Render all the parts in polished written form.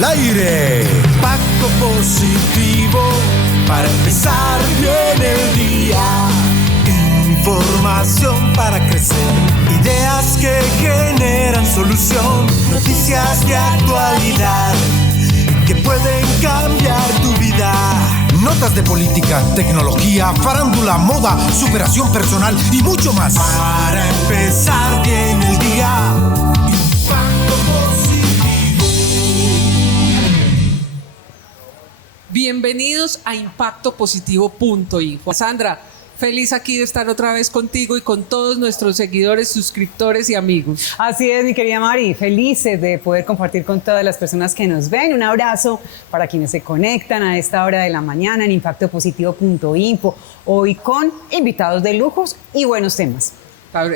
al aire. Impacto positivo para empezar bien el día. Información para crecer, ideas que generan solución, noticias de actualidad que pueden cambiar tu vida. Notas de política, tecnología, farándula, moda, superación personal y mucho más. Para empezar bien el día. Impacto positivo. Bienvenidos a impactopositivo.info. Sandra, feliz aquí de estar otra vez contigo y con todos nuestros seguidores, suscriptores y amigos. Así es, mi querida Mari, felices de poder compartir con todas las personas que nos ven. Un abrazo para quienes se conectan a esta hora de la mañana en impactopositivo.info. Hoy con invitados de lujos y buenos temas.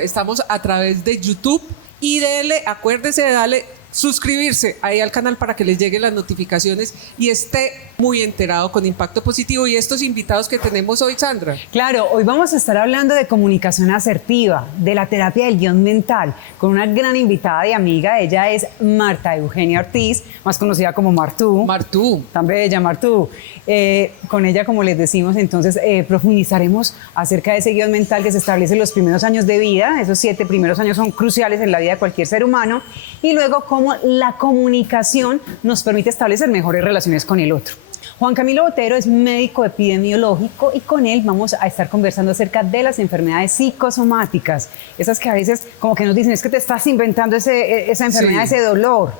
Estamos a través de YouTube y acuérdese de darle suscribirse ahí al canal para que les lleguen las notificaciones y esté muy enterado con Impacto Positivo y estos invitados que tenemos hoy, Sandra. Claro, hoy vamos a estar hablando de comunicación asertiva, de la terapia del guión mental, con una gran invitada y amiga. Ella es Marta Eugenia Ortiz, más conocida como Martú. Martú. Tan bella, Martú. Con ella, como les decimos, entonces profundizaremos acerca de ese guión mental que se establece en los primeros años de vida. Esos 7 primeros años son cruciales en la vida de cualquier ser humano. Y luego, cómo la comunicación nos permite establecer mejores relaciones con el otro. Juan Camilo Botero es médico epidemiológico y con él vamos a estar conversando acerca de las enfermedades psicosomáticas. Esas que a veces como que nos dicen, es que te estás inventando esa enfermedad, sí, ese dolor.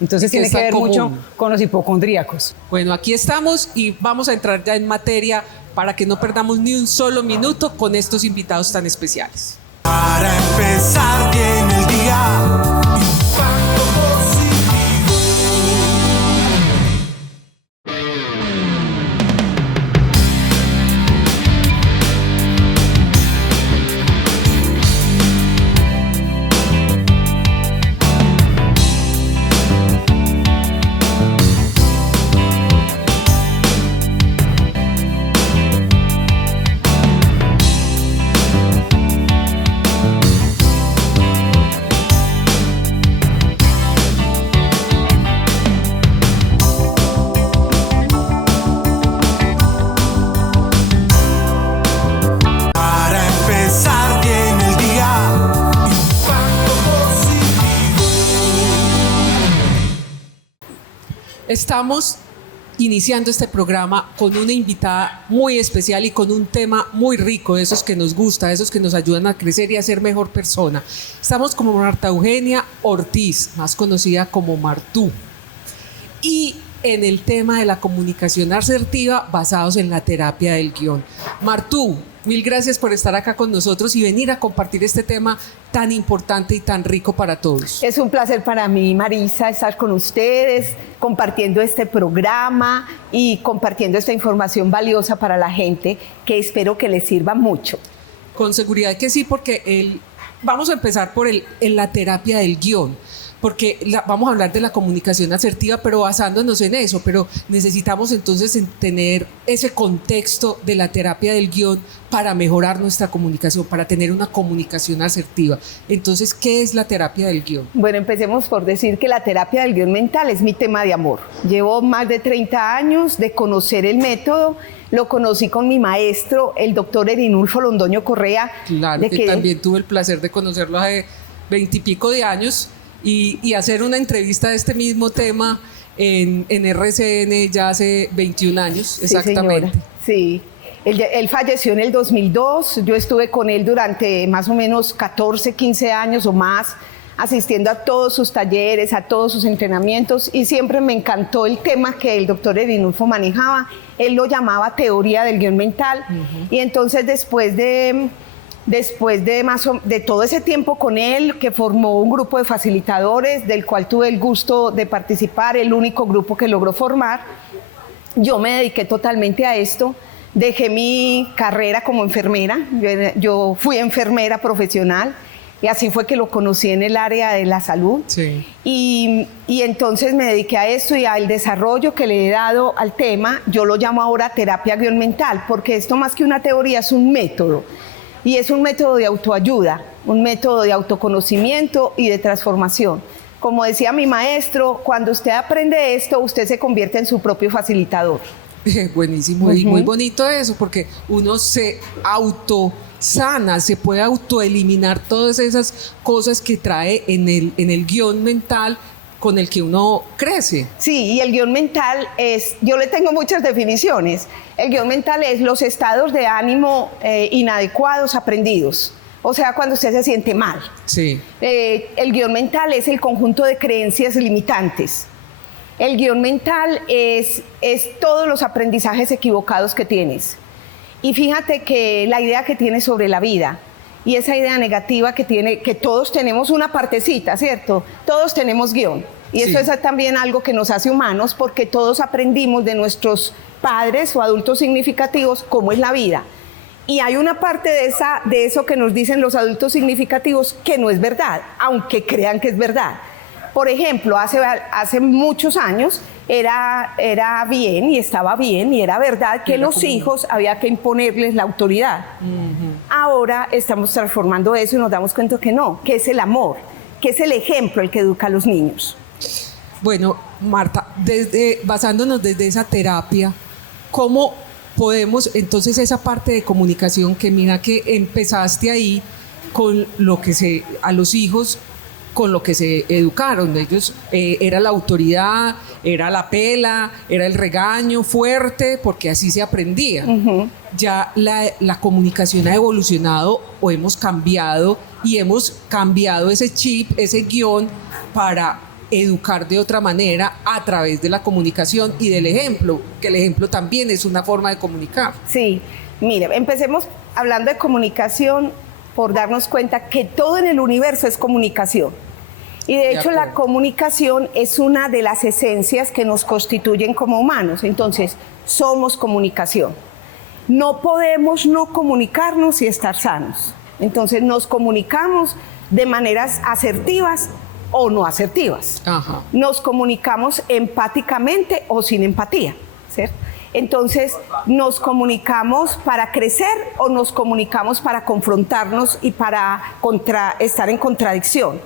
Entonces tiene que ver mucho con los hipocondríacos. Bueno, aquí estamos y vamos a entrar ya en materia para que no perdamos ni un solo minuto con estos invitados tan especiales. Para empezar bien el día. Estamos iniciando este programa con una invitada muy especial y con un tema muy rico, de esos que nos gusta, de esos que nos ayudan a crecer y a ser mejor persona. Estamos con Marta Eugenia Ortiz, más conocida como Martú, y en el tema de la comunicación asertiva basados en la terapia del guión. Martú, mil gracias por estar acá con nosotros y venir a compartir este tema tan importante y tan rico para todos. Es un placer para mí, Marisa, estar con ustedes, compartiendo este programa y compartiendo esta información valiosa para la gente que espero que les sirva mucho. Con seguridad que sí, porque vamos a empezar por la terapia del guión. Porque vamos a hablar de la comunicación asertiva, pero basándonos en eso, pero necesitamos entonces tener ese contexto de la terapia del guión para mejorar nuestra comunicación, para tener una comunicación asertiva. Entonces, ¿qué es la terapia del guión? Bueno, empecemos por decir que la terapia del guión mental es mi tema de amor. Llevo más de 30 años de conocer el método. Lo conocí con mi maestro, el doctor Erinulfo Londoño Correa. Claro, que también tuve el placer de conocerlo hace 20 y pico de años. Y hacer una entrevista de este mismo tema en RCN ya hace 21 años, exactamente. Sí, él falleció en el 2002, yo estuve con él durante más o menos 14, 15 años o más, asistiendo a todos sus talleres, a todos sus entrenamientos, y siempre me encantó el tema que el doctor Erinulfo manejaba. Él lo llamaba teoría del guión mental, y entonces después de todo ese tiempo con él, que formó un grupo de facilitadores, del cual tuve el gusto de participar, el único grupo que logró formar, yo me dediqué totalmente a esto. Dejé mi carrera como enfermera, yo fui enfermera profesional, y así fue que lo conocí en el área de la salud. Sí. Y entonces me dediqué a esto y al desarrollo que le he dado al tema. Yo lo llamo ahora terapia guión mental, porque esto más que una teoría es un método. Y es un método de autoayuda, un método de autoconocimiento y de transformación. Como decía mi maestro, cuando usted aprende esto, usted se convierte en su propio facilitador. Buenísimo, y muy bonito eso, porque uno se autosana, se puede autoeliminar todas esas cosas que trae en el guión mental con el que uno crece. Sí, y el guión mental es, yo le tengo muchas definiciones. El guión mental es los estados de ánimo inadecuados aprendidos. O sea, cuando usted se siente mal. Sí. El guión mental es el conjunto de creencias limitantes. El guión mental es todos los aprendizajes equivocados que tienes. Y fíjate que la idea que tienes sobre la vida y esa idea negativa que tiene, que todos tenemos una partecita, ¿cierto? Todos tenemos guión. Y eso es también algo que nos hace humanos, porque todos aprendimos de nuestros padres o adultos significativos cómo es la vida. Y hay una parte de eso que nos dicen los adultos significativos que no es verdad, aunque crean que es verdad. Por ejemplo, hace muchos años era bien y estaba bien y era verdad que los hijos había que imponerles la autoridad. Ahora estamos transformando eso y nos damos cuenta que no, que es el amor, que es el ejemplo el que educa a los niños. Bueno, Marta, basándonos desde esa terapia, ¿cómo podemos, entonces, esa parte de comunicación que mira que empezaste ahí con lo que a los hijos, con lo que se educaron? Ellos era la autoridad, era la pela, era el regaño fuerte, porque así se aprendía. Ya la comunicación ha evolucionado o hemos cambiado y hemos cambiado ese chip, ese guión para educar de otra manera a través de la comunicación y del ejemplo, que el ejemplo también es una forma de comunicar. Sí, mire, empecemos hablando de comunicación por darnos cuenta que todo en el universo es comunicación. Y de hecho la comunicación es una de las esencias que nos constituyen como humanos. Entonces, somos comunicación. No podemos no comunicarnos y estar sanos. Entonces, nos comunicamos de maneras asertivas o no asertivas. Ajá. Nos comunicamos empáticamente o sin empatía, ¿cierto? Entonces, ¿nos comunicamos para crecer o nos comunicamos para confrontarnos y para estar en contradicción?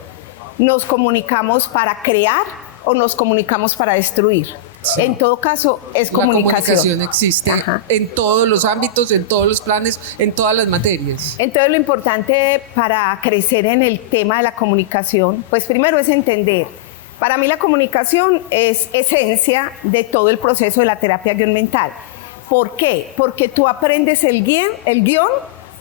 ¿Nos comunicamos para crear o nos comunicamos para destruir? Sí. En todo caso, es comunicación. La comunicación existe en todos los ámbitos, en todos los planes, en todas las materias. Entonces, lo importante para crecer en el tema de la comunicación, pues primero es entender. Para mí la comunicación es esencia de todo el proceso de la terapia guión mental. ¿Por qué? Porque tú aprendes el guión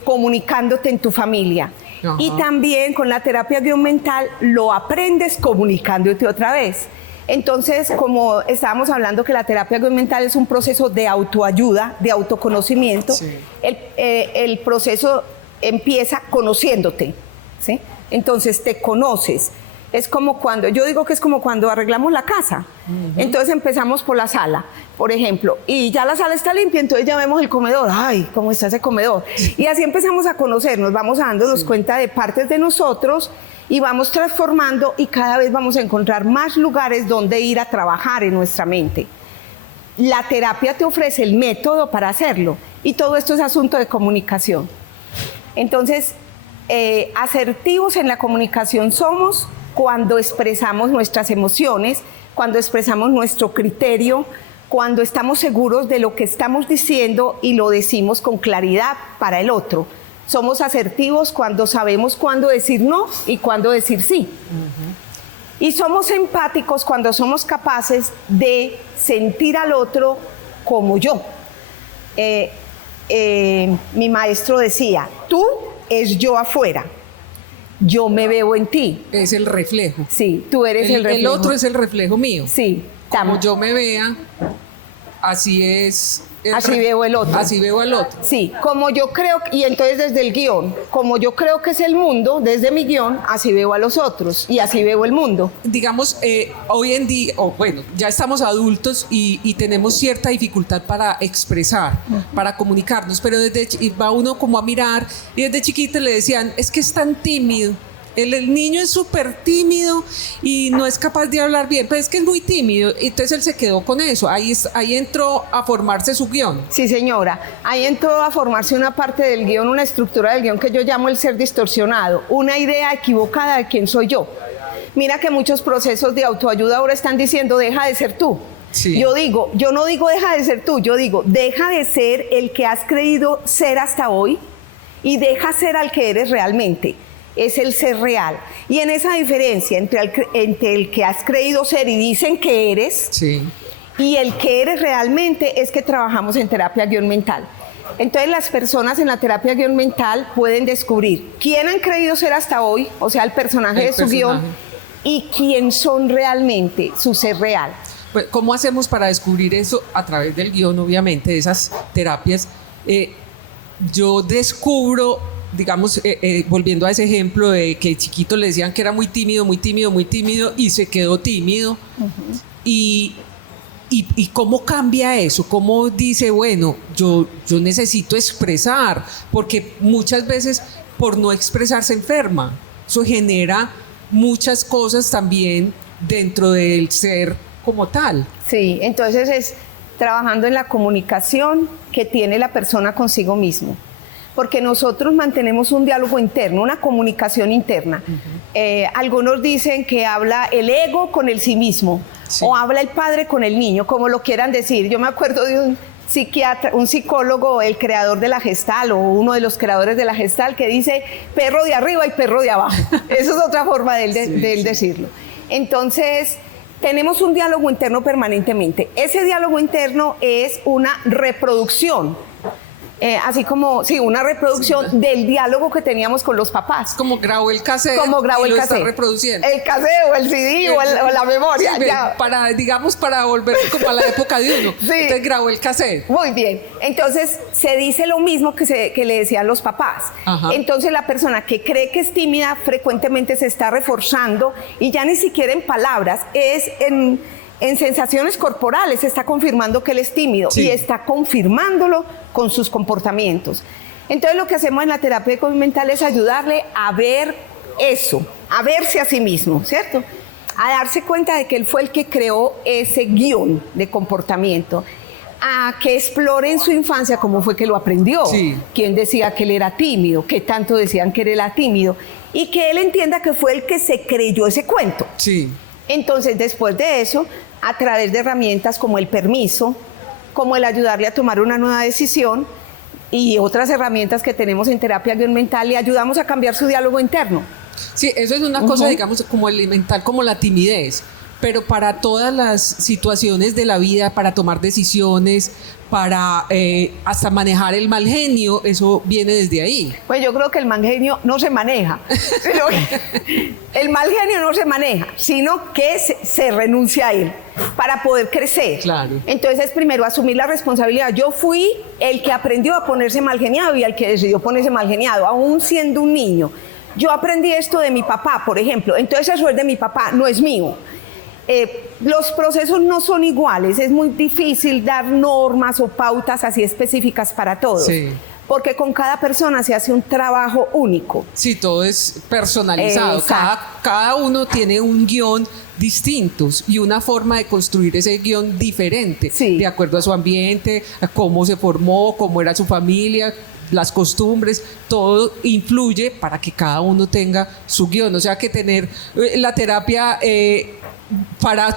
comunicándote en tu familia. Ajá. Y también con la terapia guión mental lo aprendes comunicándote otra vez. Entonces, como estábamos hablando que la terapia guión mental es un proceso de autoayuda, de autoconocimiento, sí. El proceso empieza conociéndote, ¿sí? Entonces te conoces. Es como cuando, yo digo que es como cuando arreglamos la casa. Entonces empezamos por la sala, por ejemplo, y ya la sala está limpia, entonces ya vemos el comedor. Ay, ¿cómo está ese comedor? Y así empezamos a conocernos, vamos dándonos cuenta de partes de nosotros y vamos transformando y cada vez vamos a encontrar más lugares donde ir a trabajar en nuestra mente. La terapia te ofrece el método para hacerlo y todo esto es asunto de comunicación. Entonces, asertivos en la comunicación somos cuando expresamos nuestras emociones, cuando expresamos nuestro criterio, cuando estamos seguros de lo que estamos diciendo y lo decimos con claridad para el otro. Somos asertivos cuando sabemos cuándo decir no y cuándo decir sí. Y somos empáticos cuando somos capaces de sentir al otro como yo. Mi maestro decía, tú es yo afuera. Yo me veo en ti. Es el reflejo. Sí, tú eres el reflejo. El otro es el reflejo mío. Sí. Como yo me vea, así es. Así veo el otro. Así veo al otro. Sí, como yo creo, y entonces desde el guión, como yo creo que es el mundo, desde mi guión, así veo a los otros y así veo el mundo. Digamos, hoy en día, bueno, ya estamos adultos y tenemos cierta dificultad para expresar, para comunicarnos, pero va uno como a mirar y desde chiquito le decían, es que es tan tímido. El niño es súper tímido y no es capaz de hablar bien, pero es que es muy tímido. Entonces él se quedó con eso. Ahí entró a formarse su guión. Sí, señora. Ahí entró a formarse una parte del guión, una estructura del guión que yo llamo el ser distorsionado, una idea equivocada de quién soy yo. Mira que muchos procesos de autoayuda ahora están diciendo deja de ser tú. Sí. Yo no digo deja de ser tú, yo digo deja de ser el que has creído ser hasta hoy y deja ser al que eres realmente. Es el ser real. Y en esa diferencia entre el que has creído ser y dicen que eres, Sí. y el que eres realmente, es que trabajamos en terapia mental. Entonces las personas en la terapia mental pueden descubrir quién han creído ser hasta hoy, o sea, el personaje de su guión, y quién son realmente, su ser real. Pues, ¿cómo hacemos para descubrir eso? A través del guión, obviamente, de esas terapias. Yo descubro, digamos, volviendo a ese ejemplo de que chiquito le decían que era muy tímido, muy tímido, muy tímido, y se quedó tímido. Y cómo cambia eso, cómo dice, bueno, yo necesito expresar, porque muchas veces por no expresar se enferma. Eso genera muchas cosas también dentro del ser como tal. Sí, entonces es trabajando en la comunicación que tiene la persona consigo mismo. Porque nosotros mantenemos un diálogo interno, una comunicación interna. Algunos dicen que habla el ego con el sí mismo, sí, o habla el padre con el niño, como lo quieran decir. Yo me acuerdo de un psiquiatra, un psicólogo, el creador de la Gestalt, o uno de los creadores de la Gestalt, que dice perro de arriba y perro de abajo. Esa es otra forma de él decirlo. Entonces, tenemos un diálogo interno permanentemente. Ese diálogo interno es una reproducción. Así como, sí, una reproducción del diálogo que teníamos con los papás. Como grabó el cassette y lo está reproduciendo. El cassette o el CD o la memoria. Sí, ya. Para volver como a la época de uno. Sí. Entonces grabó el cassette. Muy bien. Entonces se dice lo mismo que le decían los papás. Ajá. Entonces la persona que cree que es tímida frecuentemente se está reforzando, y ya ni siquiera en palabras, es en sensaciones corporales, está confirmando que él es tímido, sí, y está confirmándolo con sus comportamientos. Entonces lo que hacemos en la terapia mental es ayudarle a ver eso, a verse a sí mismo, ¿cierto? A darse cuenta de que él fue el que creó ese guión de comportamiento, a que explore en su infancia cómo fue que lo aprendió, sí, quién decía que él era tímido, qué tanto decían que él era tímido, y que él entienda que fue el que se creyó ese cuento. Sí. Entonces, después de eso, a través de herramientas como el permiso, como el ayudarle a tomar una nueva decisión y otras herramientas que tenemos en terapia mental, le ayudamos a cambiar su diálogo interno. Sí, eso es una cosa, digamos, como elemental, como la timidez, pero para todas las situaciones de la vida, para tomar decisiones, para hasta manejar el mal genio, eso viene desde ahí. Pues yo creo que el mal genio no se maneja. El mal genio no se maneja, sino que se renuncia a él para poder crecer. Claro. Entonces, primero, asumir la responsabilidad. Yo fui el que aprendió a ponerse mal geniado y el que decidió ponerse mal geniado, aún siendo un niño. Yo aprendí esto de mi papá, por ejemplo. Entonces, eso es de mi papá, no es mío. Los procesos no son iguales, es muy difícil dar normas o pautas así específicas para todos, sí, porque con cada persona se hace un trabajo único. Sí, todo es personalizado, cada uno tiene un guión distinto y una forma de construir ese guión diferente, sí, de acuerdo a su ambiente, a cómo se formó, cómo era su familia, las costumbres, todo influye para que cada uno tenga su guión. O sea que tener la terapia para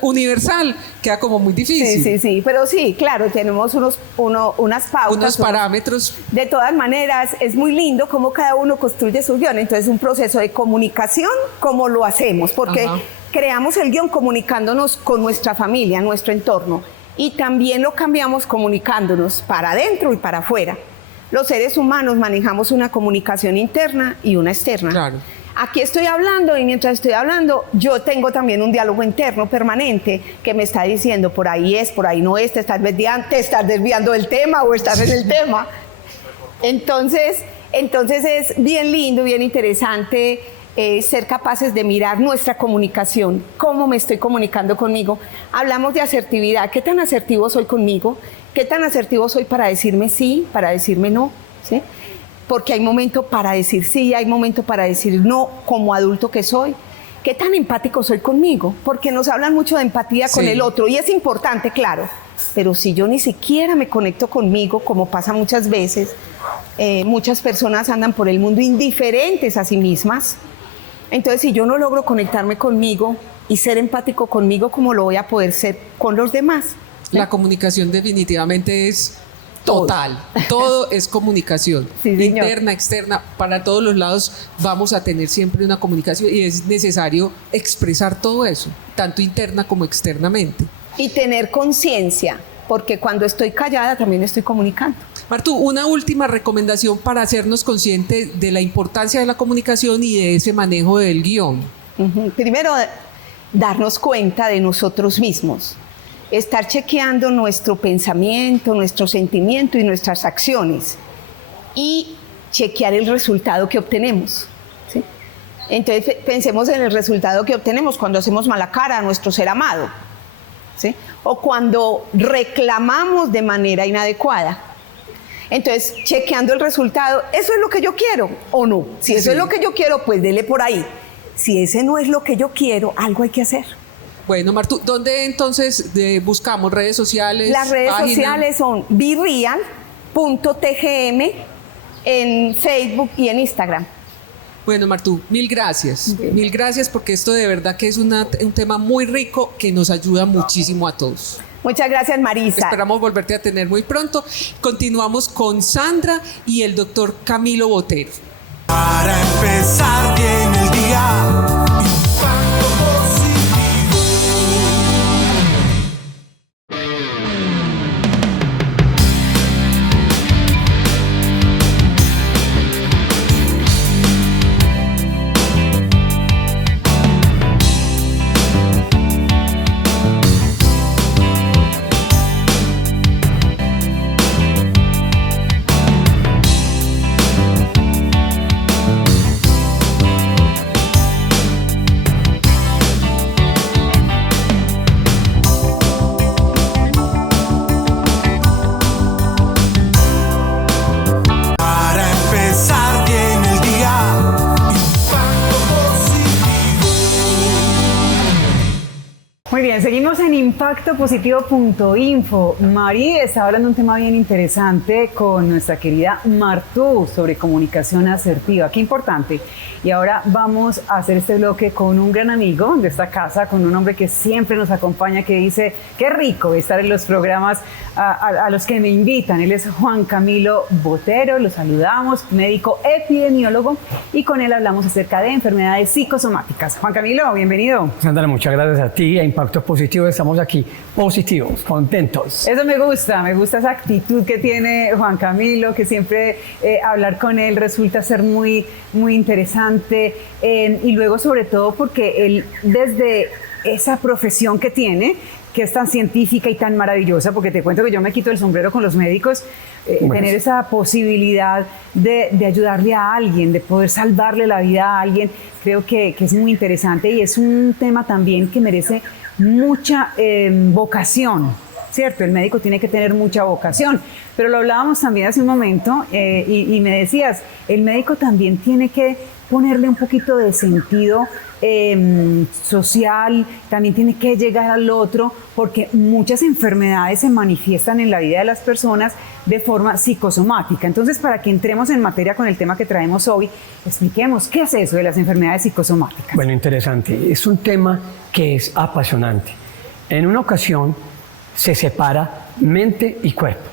universal queda como muy difícil. Sí, pero sí, claro, tenemos unas pautas, unos parámetros. De todas maneras, es muy lindo cómo cada uno construye su guión. Entonces, un proceso de comunicación, ¿cómo lo hacemos? Porque creamos el guión comunicándonos con nuestra familia, nuestro entorno, y también lo cambiamos comunicándonos para adentro y para afuera. Los seres humanos manejamos una comunicación interna y una externa. Claro. Aquí estoy hablando, y mientras estoy hablando, yo tengo también un diálogo interno permanente que me está diciendo por ahí es, por ahí no es, te estás desviando del tema o estás en el tema. Entonces es bien lindo, bien interesante ser capaces de mirar nuestra comunicación, cómo me estoy comunicando conmigo. Hablamos de asertividad, ¿qué tan asertivo soy conmigo? ¿Qué tan asertivo soy para decirme sí, para decirme no? ¿Sí? Porque hay momento para decir sí, hay momento para decir no, como adulto que soy. ¿Qué tan empático soy conmigo? Porque nos hablan mucho de empatía con el otro, y es importante, claro, pero si yo ni siquiera me conecto conmigo, como pasa muchas veces, muchas personas andan por el mundo indiferentes a sí mismas, Entonces, si yo no logro conectarme conmigo y ser empático conmigo, ¿cómo lo voy a poder ser con los demás? La comunicación definitivamente es total. Todo es comunicación. Sí, señor. Interna, externa, para todos los lados vamos a tener siempre una comunicación y es necesario expresar todo eso, tanto interna como externamente. Y tener conciencia, porque cuando estoy callada también estoy comunicando. Martu, una última recomendación para hacernos conscientes de la importancia de la comunicación y de ese manejo del guión. Primero, darnos cuenta de nosotros mismos, estar chequeando nuestro pensamiento, nuestro sentimiento y nuestras acciones y chequear el resultado que obtenemos, ¿sí? Entonces pensemos en el resultado que obtenemos cuando hacemos mala cara a nuestro ser amado, ¿sí? O cuando reclamamos de manera inadecuada. Entonces, chequeando el resultado, ¿eso es lo que yo quiero o no? Si eso es lo que yo quiero, pues dele por ahí. Si ese no es lo que yo quiero, algo hay que hacer. Bueno, Martu, ¿dónde entonces buscamos redes sociales? Las redes página? sociales son BeReal.tgm en Facebook y en Instagram. Bueno, Martu, mil gracias. Mil gracias porque esto de verdad que es un tema muy rico que nos ayuda muchísimo a todos. Muchas gracias, Marisa. Esperamos volverte a tener muy pronto. Continuamos con Sandra y el doctor Camilo Botero. Para empezar bien el día, impacto positivo. Muy bien, seguimos en impactopositivo.info. Mari está hablando de un tema bien interesante con nuestra querida Martu sobre comunicación asertiva. Qué importante. Y ahora vamos a hacer este bloque con un gran amigo de esta casa, con un hombre que siempre nos acompaña, que dice, qué rico estar en los programas a los que me invitan. Él es Juan Camilo Botero, lo saludamos, médico epidemiólogo, y con él hablamos acerca de enfermedades psicosomáticas. Juan Camilo, bienvenido. Sandra, muchas gracias a ti, a Impactos Positivos, estamos aquí positivos, contentos. Eso me gusta esa actitud que tiene Juan Camilo, que siempre hablar con él resulta ser muy, muy interesante, y luego sobre todo porque él desde esa profesión que tiene, que es tan científica y tan maravillosa, porque te cuento que yo me quito el sombrero con los médicos, tener esa posibilidad de ayudarle a alguien, de poder salvarle la vida a alguien, creo que es muy interesante y es un tema también que merece mucha vocación, ¿cierto? El médico tiene que tener mucha vocación, pero lo hablábamos también hace un momento y me decías, el médico también tiene que ponerle un poquito de sentido social, también tiene que llegar al otro, porque muchas enfermedades se manifiestan en la vida de las personas de forma psicosomática. Entonces, para que entremos en materia con el tema que traemos hoy, expliquemos qué es eso de las enfermedades psicosomáticas. Bueno, interesante. Es un tema que es apasionante. En una ocasión se separa mente y cuerpo.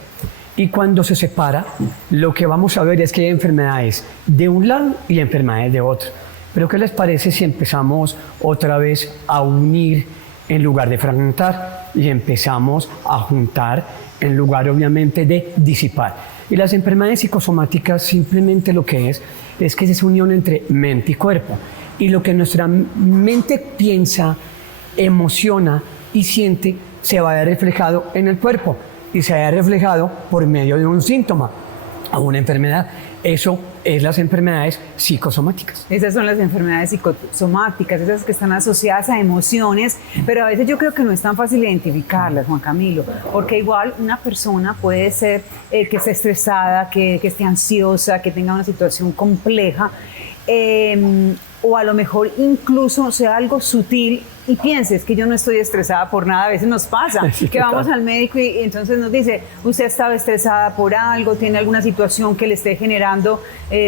Y cuando se separa, lo que vamos a ver es que hay enfermedades de un lado y enfermedades de otro. Pero ¿qué les parece si empezamos otra vez a unir en lugar de fragmentar y empezamos a juntar en lugar obviamente de disipar? Y las enfermedades psicosomáticas simplemente lo que es que es esa unión entre mente y cuerpo. Y lo que nuestra mente piensa, emociona y siente se va a ver reflejado en el cuerpo y se va a ver reflejado por medio de un síntoma o una enfermedad. Eso es las enfermedades psicosomáticas. Esas son las enfermedades psicosomáticas, esas que están asociadas a emociones, pero a veces yo creo que no es tan fácil identificarlas, Juan Camilo, porque igual una persona puede ser que esté estresada, que esté ansiosa, que tenga una situación compleja, o a lo mejor incluso sea algo sutil y pienses que yo no estoy estresada por nada. A veces nos pasa Sí, que vamos al médico y entonces nos dice, usted estaba estresada por algo, tiene alguna situación que le esté generando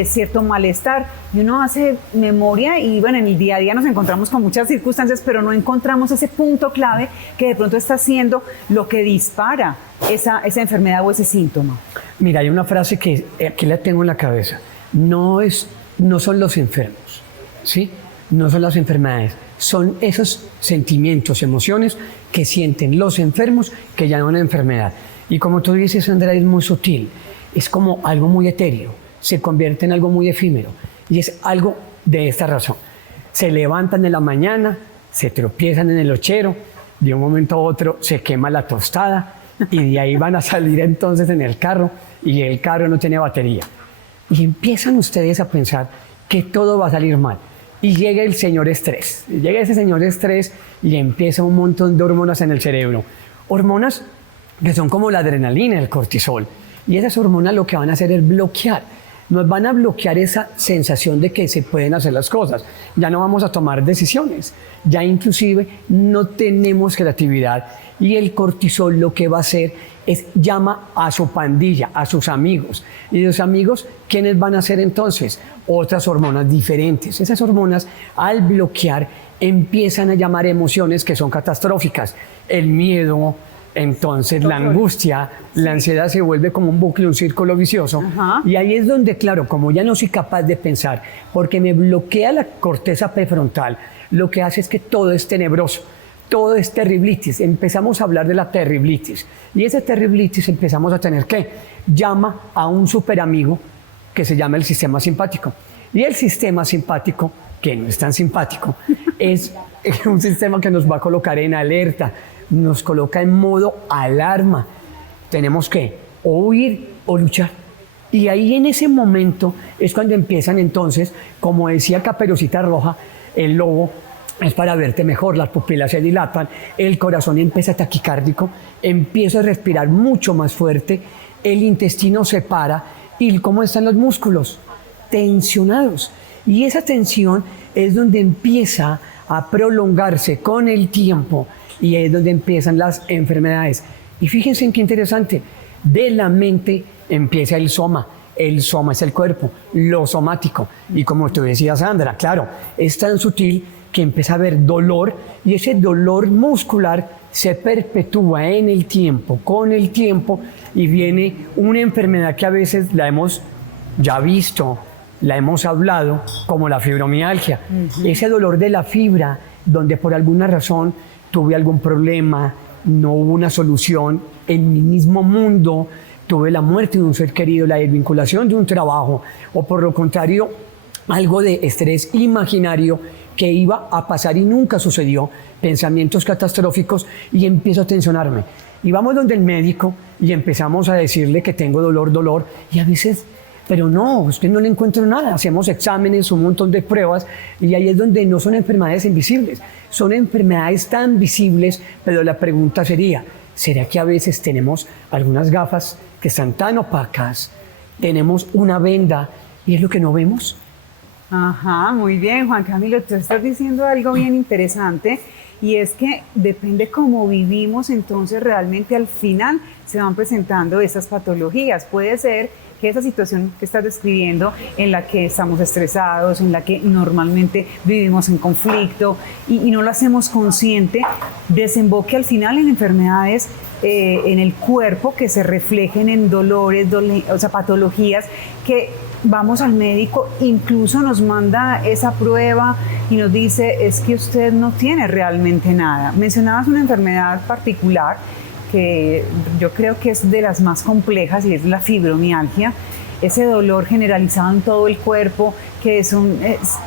cierto malestar, y uno hace memoria y bueno, en el día a día nos encontramos con muchas circunstancias, pero no encontramos ese punto clave que de pronto está siendo lo que dispara esa enfermedad o ese síntoma. Mira, hay una frase que aquí la tengo en la cabeza. No son los enfermos, ¿sí? No son las enfermedades, son esos sentimientos, emociones que sienten los enfermos que llaman una enfermedad. Y como tú dices, Andrea, es muy sutil, es como algo muy etéreo, se convierte en algo muy efímero, y es algo de esta razón. Se levantan en la mañana, se tropiezan en el ochero, de un momento a otro se quema la tostada, y de ahí van a salir entonces en el carro, y el carro no tiene batería. Y empiezan ustedes a pensar que todo va a salir mal. Y llega el señor estrés. Y llega ese señor estrés y empieza un montón de hormonas en el cerebro. Hormonas que son como la adrenalina, el cortisol. Y esas hormonas lo que van a hacer es bloquear. Nos van a bloquear esa sensación de que se pueden hacer las cosas. Ya no vamos a tomar decisiones. Ya inclusive no tenemos creatividad. Y el cortisol lo que va a hacer es llama a su pandilla, a sus amigos. Y los amigos, ¿quiénes van a ser entonces? Otras hormonas diferentes. Esas hormonas, al bloquear, empiezan a llamar emociones que son catastróficas. El miedo, entonces la angustia, la ansiedad se vuelve como un bucle, un círculo vicioso. Ajá. Y ahí es donde, claro, como ya no soy capaz de pensar, porque me bloquea la corteza prefrontal, lo que hace es que todo es tenebroso. Todo es terriblitis. Empezamos a hablar de la terriblitis. Y esa terriblitis empezamos a tener que llama a un superamigo que se llama el sistema simpático. Y el sistema simpático, que no es tan simpático, es un sistema que nos va a colocar en alerta, nos coloca en modo alarma. Tenemos que o huir o luchar. Y ahí en ese momento es cuando empiezan entonces, como decía Caperucita Roja, el lobo es para verte mejor, las pupilas se dilatan, el corazón empieza taquicárdico, empiezo a respirar mucho más fuerte, el intestino se para y ¿cómo están los músculos? Tensionados. Y esa tensión es donde empieza a prolongarse con el tiempo y es donde empiezan las enfermedades. Y fíjense en qué interesante, de la mente empieza el soma es el cuerpo, lo somático. Y como tú decías, Sandra, claro, es tan sutil que empieza a haber dolor y ese dolor muscular se perpetúa en el tiempo, con el tiempo, y viene una enfermedad que a veces la hemos ya visto, la hemos hablado, como la fibromialgia. Ese dolor de la fibra, donde por alguna razón tuve algún problema, no hubo una solución, en mi mismo mundo tuve la muerte de un ser querido, la desvinculación de un trabajo, o por lo contrario, algo de estrés imaginario que iba a pasar y nunca sucedió, pensamientos catastróficos, y empiezo a tensionarme. Y vamos donde el médico y empezamos a decirle que tengo dolor, y a veces, pero no, es que no le encuentro nada. Hacemos exámenes, un montón de pruebas, y ahí es donde no son enfermedades invisibles, son enfermedades tan visibles, pero la pregunta sería, ¿será que a veces tenemos algunas gafas que están tan opacas, tenemos una venda y es lo que no vemos? Ajá, muy bien, Juan Camilo, tú estás diciendo algo bien interesante, y es que depende cómo vivimos, entonces realmente al final se van presentando esas patologías. Puede ser que esa situación que estás describiendo, en la que estamos estresados, en la que normalmente vivimos en conflicto y no lo hacemos consciente, desemboque al final en enfermedades en el cuerpo que se reflejen en dolores, o sea, patologías que vamos al médico, incluso nos manda esa prueba y nos dice, es que usted no tiene realmente nada. Mencionabas una enfermedad particular que yo creo que es de las más complejas, y es la fibromialgia, ese dolor generalizado en todo el cuerpo, que son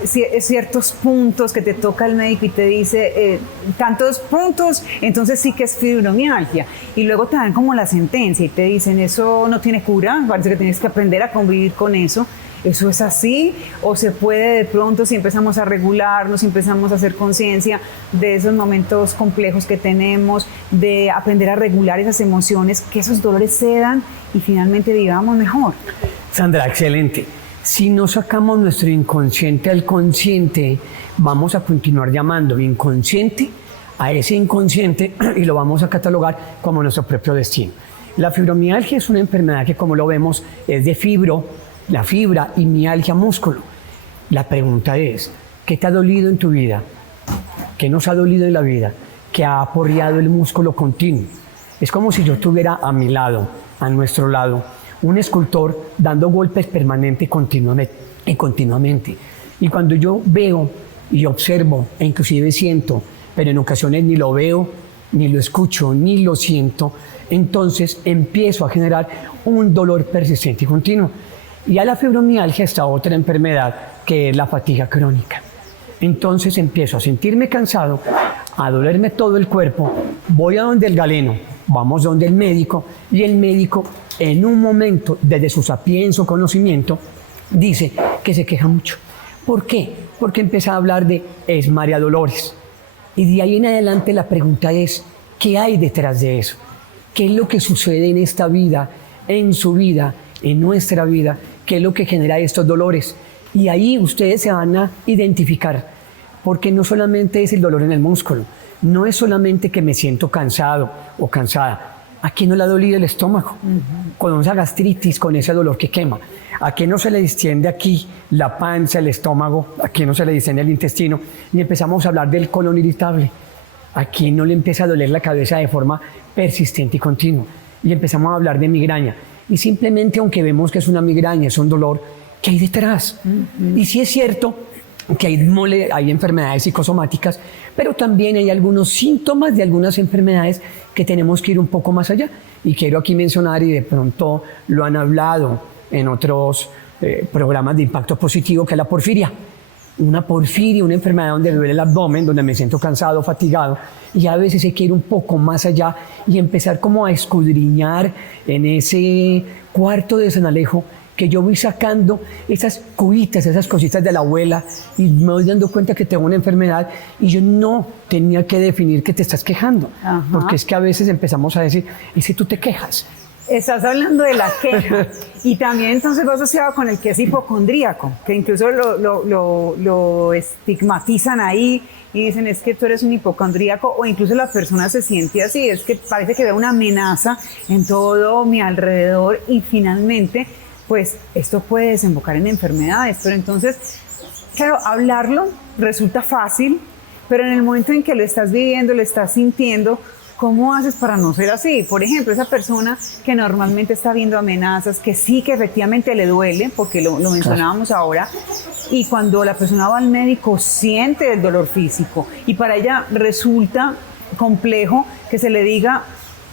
ciertos puntos que te toca el médico y te dice tantos puntos, entonces sí que es fibromialgia. Y luego te dan como la sentencia y te dicen, eso no tiene cura, parece que tienes que aprender a convivir con eso. ¿Eso es así? ¿O se puede de pronto, si empezamos a regularnos, si empezamos a hacer conciencia de esos momentos complejos que tenemos, de aprender a regular esas emociones, que esos dolores cedan y finalmente vivamos mejor? Sandra, excelente. Si no sacamos nuestro inconsciente al consciente, vamos a continuar llamando inconsciente a ese inconsciente y lo vamos a catalogar como nuestro propio destino. La fibromialgia es una enfermedad que, como lo vemos, es de la fibra y mialgia músculo. La pregunta es, ¿qué te ha dolido en tu vida? ¿Qué nos ha dolido en la vida? ¿Qué ha aporreado el músculo continuo? Es como si yo tuviera a mi lado, a nuestro lado, un escultor dando golpes permanente y continuamente. Y cuando yo veo y observo e inclusive siento, pero en ocasiones ni lo veo, ni lo escucho, ni lo siento, entonces empiezo a generar un dolor persistente y continuo. Y a la fibromialgia está otra enfermedad que es la fatiga crónica. Entonces empiezo a sentirme cansado, a dolerme todo el cuerpo, voy a donde el galeno, vamos donde el médico, y el médico en un momento, desde su sapiencia o conocimiento, dice que se queja mucho. ¿Por qué? Porque empieza a hablar de mareadolores. Y de ahí en adelante la pregunta es, ¿qué hay detrás de eso? ¿Qué es lo que sucede en esta vida, en su vida, en nuestra vida? ¿Qué es lo que genera estos dolores? Y ahí ustedes se van a identificar, porque no solamente es el dolor en el músculo, no es solamente que me siento cansado o cansada. ¿A quién no le ha dolido el estómago? Con esa gastritis, con ese dolor que quema. ¿A quién no se le distiende aquí la panza, el estómago? ¿A quién no se le distiende el intestino? Y empezamos a hablar del colon irritable. ¿A quién no le empieza a doler la cabeza de forma persistente y continua? Y empezamos a hablar de migraña. Y simplemente, aunque vemos que es una migraña, es un dolor, ¿qué hay detrás? Y sí es cierto que hay enfermedades psicosomáticas, pero también hay algunos síntomas de algunas enfermedades que tenemos que ir un poco más allá. Y quiero aquí mencionar, y de pronto lo han hablado en otros programas de impacto positivo, que es la porfiria. Una porfiria, una enfermedad donde me duele el abdomen, donde me siento cansado, fatigado, y a veces hay que ir un poco más allá y empezar como a escudriñar en ese cuarto de San Alejo, que yo voy sacando esas cubitas, esas cositas de la abuela, y me voy dando cuenta que tengo una enfermedad y yo no tenía que definir que te estás quejando. Ajá. Porque es que a veces empezamos a decir, ¿y si tú te quejas? Estás hablando de la queja y también entonces va asociado con el que es hipocondríaco, que incluso lo estigmatizan ahí y dicen es que tú eres un hipocondríaco, o incluso la persona se siente así, es que parece que ve una amenaza en todo mi alrededor y finalmente pues esto puede desembocar en enfermedades. Pero entonces, claro, hablarlo resulta fácil, pero en el momento en que lo estás viviendo, lo estás sintiendo, ¿cómo haces para no ser así? Por ejemplo, esa persona que normalmente está viendo amenazas, que sí que efectivamente le duele, porque lo mencionábamos ahora, y cuando la persona va al médico siente el dolor físico, y para ella resulta complejo que se le diga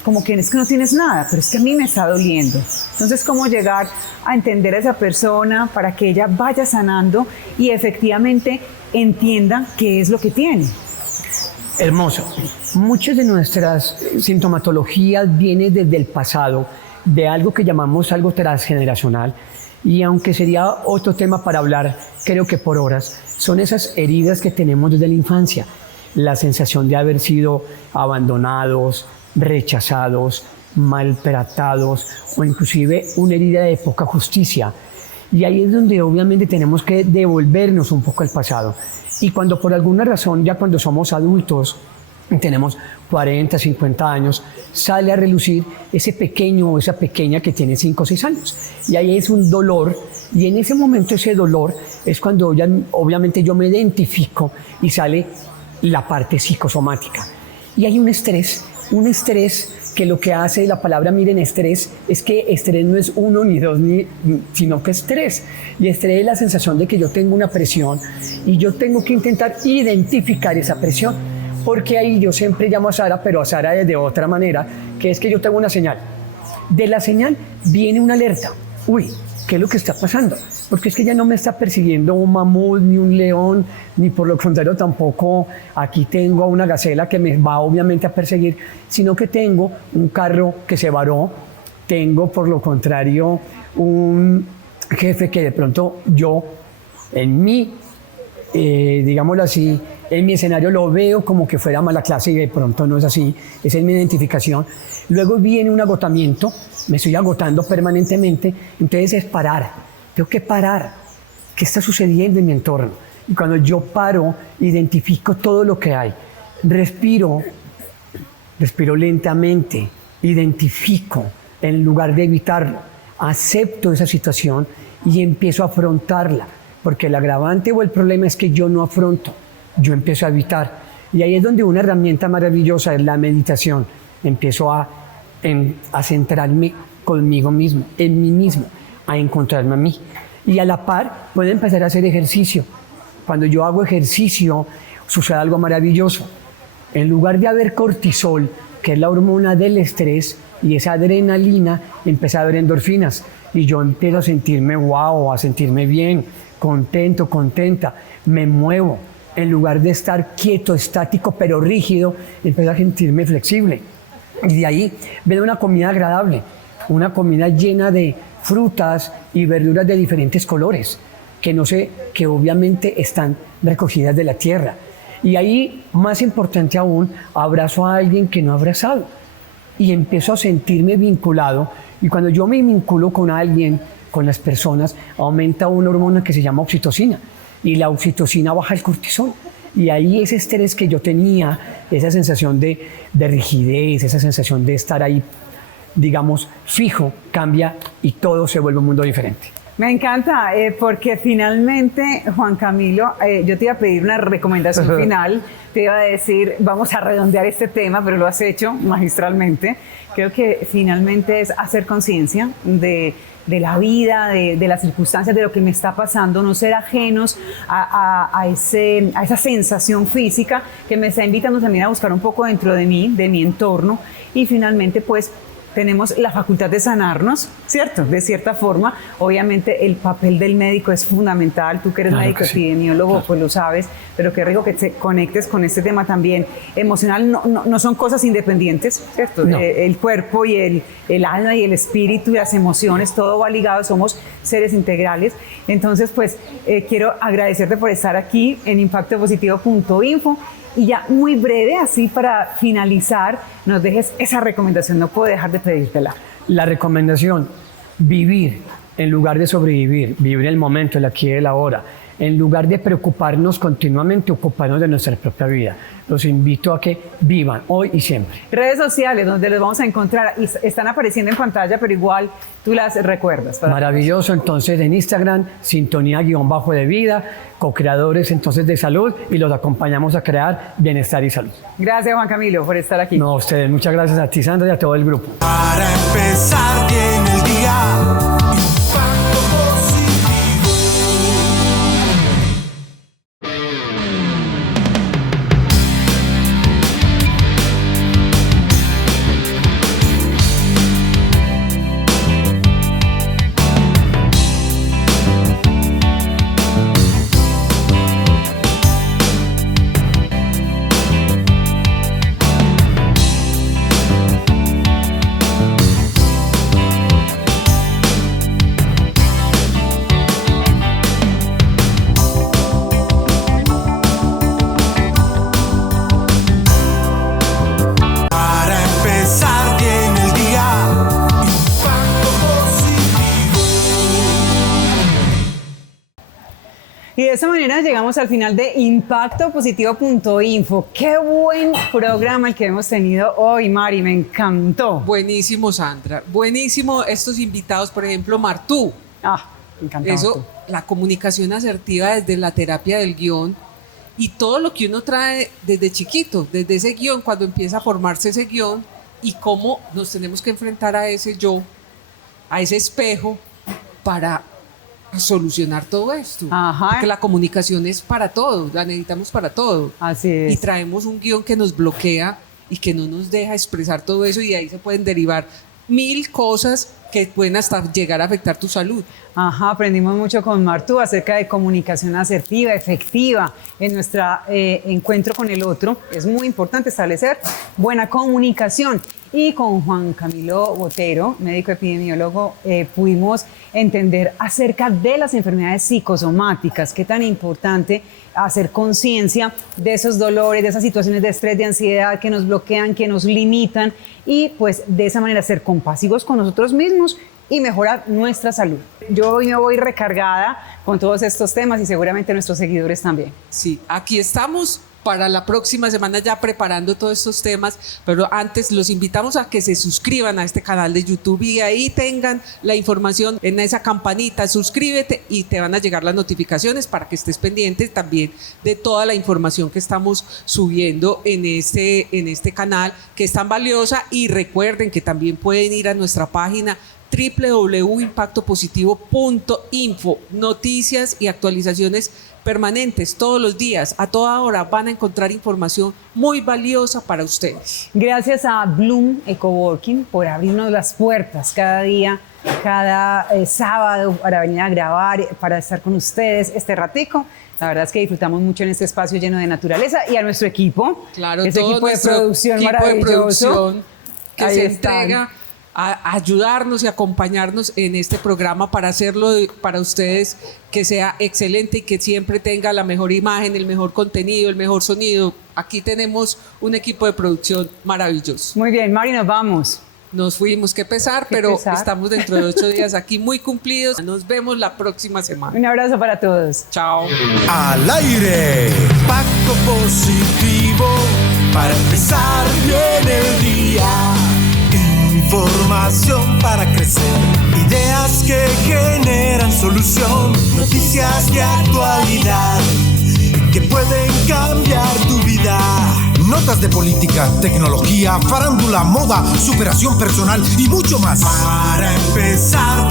como que es que no tienes nada, pero es que a mí me está doliendo. Entonces, ¿cómo llegar a entender a esa persona para que ella vaya sanando y efectivamente entienda qué es lo que tiene? Hermoso. Muchas de nuestras sintomatologías vienen desde el pasado, de algo que llamamos algo transgeneracional, y aunque sería otro tema para hablar, creo que por horas, son esas heridas que tenemos desde la infancia. La sensación de haber sido abandonados, rechazados, maltratados, o inclusive una herida de poca justicia. Y ahí es donde obviamente tenemos que devolvernos un poco al pasado. Y cuando por alguna razón, ya cuando somos adultos, tenemos 40, 50 años, sale a relucir ese pequeño o esa pequeña que tiene 5 o 6 años. Y ahí es un dolor, y en ese momento ese dolor es cuando ya, obviamente yo me identifico y sale la parte psicosomática. Y hay un estrés que lo que hace la palabra, miren, estrés, es que estrés no es 1 ni 2, sino que estrés. Y estrés es la sensación de que yo tengo una presión y yo tengo que intentar identificar esa presión. Porque ahí yo siempre llamo a Sara, pero a Sara de otra manera, que es que yo tengo una señal. De la señal viene una alerta. Uy, ¿qué es lo que está pasando? Porque es que ya no me está persiguiendo un mamut, ni un león, ni por lo contrario tampoco aquí tengo a una gacela que me va obviamente a perseguir, sino que tengo un carro que se varó, tengo por lo contrario un jefe que de pronto yo, en mi, digámoslo así, en mi escenario lo veo como que fuera mala clase y de pronto no es así, esa es mi identificación. Luego viene un agotamiento, me estoy agotando permanentemente, entonces es parar tengo que parar. ¿Qué está sucediendo en mi entorno? Y cuando yo paro, identifico todo lo que hay. Respiro lentamente, identifico en lugar de evitarlo. Acepto esa situación y empiezo a afrontarla. Porque el agravante o el problema es que yo no afronto, yo empiezo a evitar. Y ahí es donde una herramienta maravillosa es la meditación. Empiezo a centrarme conmigo mismo, en mí mismo, a encontrarme a mí. Y a la par puedo empezar a hacer ejercicio. Cuando yo hago ejercicio sucede algo maravilloso. En lugar de haber cortisol, que es la hormona del estrés, y esa adrenalina, empieza a haber endorfinas. Y yo empiezo a sentirme wow, a sentirme bien, contento, contenta. Me muevo. En lugar de estar quieto, estático, pero rígido, empiezo a sentirme flexible. Y de ahí viene una comida agradable, una comida llena de frutas y verduras de diferentes colores, que obviamente están recogidas de la tierra. Y ahí, más importante aún, abrazo a alguien que no he abrazado y empiezo a sentirme vinculado. Y cuando yo me vinculo con alguien, con las personas, aumenta una hormona que se llama oxitocina, y la oxitocina baja el cortisol. Y ahí ese estrés que yo tenía, esa sensación de rigidez, esa sensación de estar ahí, digamos, fijo, cambia y todo se vuelve un mundo diferente. Me encanta, porque finalmente, Juan Camilo, yo te iba a pedir una recomendación final, te iba a decir, vamos a redondear este tema, pero lo has hecho magistralmente. Creo que finalmente es hacer conciencia de la vida, de las circunstancias, de lo que me está pasando, no ser ajenos a esa sensación física que me está invitando también a buscar un poco dentro de mí, de mi entorno, y finalmente pues tenemos la facultad de sanarnos, ¿cierto? De cierta forma, obviamente el papel del médico es fundamental, tú que eres médico epidemiólogo, pues lo sabes, pero qué rico que te conectes con este tema también emocional, no son cosas independientes, ¿cierto? No. El cuerpo y el alma y el espíritu y las emociones, todo va ligado, somos seres integrales. Entonces, pues quiero agradecerte por estar aquí en impactopositivo.info. Y ya muy breve, así para finalizar, nos dejes esa recomendación, no puedo dejar de pedírtela. La recomendación, vivir en lugar de sobrevivir, vivir el momento, el aquí y el ahora. En lugar de preocuparnos continuamente, ocuparnos de nuestra propia vida. Los invito a que vivan hoy y siempre. Redes sociales donde los vamos a encontrar y están apareciendo en pantalla, pero igual tú las recuerdas. Maravilloso, entonces en Instagram, sintonía_de vida, co-creadores entonces de salud, y los acompañamos a crear bienestar y salud. Gracias, Juan Camilo, por estar aquí. No, a ustedes, muchas gracias a ti, Sandra, y a todo el grupo. Para empezar bien el día. Y de esta manera llegamos al final de impactopositivo.info. Qué buen programa el que hemos tenido hoy, Mari, me encantó. Buenísimo, Sandra. Buenísimo estos invitados, por ejemplo, Martú. Me encantó. Eso, la comunicación asertiva desde la terapia del guión y todo lo que uno trae desde chiquito, desde ese guión, cuando empieza a formarse ese guión y cómo nos tenemos que enfrentar a ese yo, a ese espejo para solucionar todo esto. Ajá. Porque la comunicación es para todo, la necesitamos para todo. Así es. Y traemos un guión que nos bloquea y que no nos deja expresar todo eso, y de ahí se pueden derivar 1000 cosas que pueden hasta llegar a afectar tu salud. Ajá, aprendimos mucho con Martú acerca de comunicación asertiva, efectiva en nuestro encuentro con el otro. Es muy importante establecer buena comunicación. Y con Juan Camilo Botero, médico epidemiólogo, pudimos entender acerca de las enfermedades psicosomáticas, qué tan importante hacer conciencia de esos dolores, de esas situaciones de estrés, de ansiedad que nos bloquean, que nos limitan, y pues de esa manera ser compasivos con nosotros mismos y mejorar nuestra salud. Yo hoy me voy recargada con todos estos temas y seguramente nuestros seguidores también. Sí, aquí estamos para la próxima semana ya preparando todos estos temas, pero antes los invitamos a que se suscriban a este canal de YouTube y ahí tengan la información en esa campanita, suscríbete y te van a llegar las notificaciones para que estés pendiente también de toda la información que estamos subiendo en este canal, que es tan valiosa. Y recuerden que también pueden ir a nuestra página www.impactopositivo.info, noticias y actualizaciones permanentes todos los días, a toda hora van a encontrar información muy valiosa para ustedes. Gracias a Bloom Ecoworking por abrirnos las puertas cada día, cada sábado para venir a grabar, para estar con ustedes este ratico. La verdad es que disfrutamos mucho en este espacio lleno de naturaleza, y a nuestro equipo, claro, ese todo equipo de producción equipo maravilloso de producción que ahí se están. entrega a ayudarnos y acompañarnos en este programa para hacerlo para ustedes que sea excelente y que siempre tenga la mejor imagen, el mejor contenido, el mejor sonido. Aquí tenemos un equipo de producción maravilloso. Muy bien, Mari, nos vamos. Nos fuimos, qué pesar, pero estamos dentro de 8 días aquí muy cumplidos. Nos vemos la próxima semana. Un abrazo para todos. Chao. Al aire. Impacto positivo para empezar bien el día. Información para crecer, ideas que generan solución, noticias de actualidad que pueden cambiar tu vida. Notas de política, tecnología, farándula, moda, superación personal y mucho más. Para empezar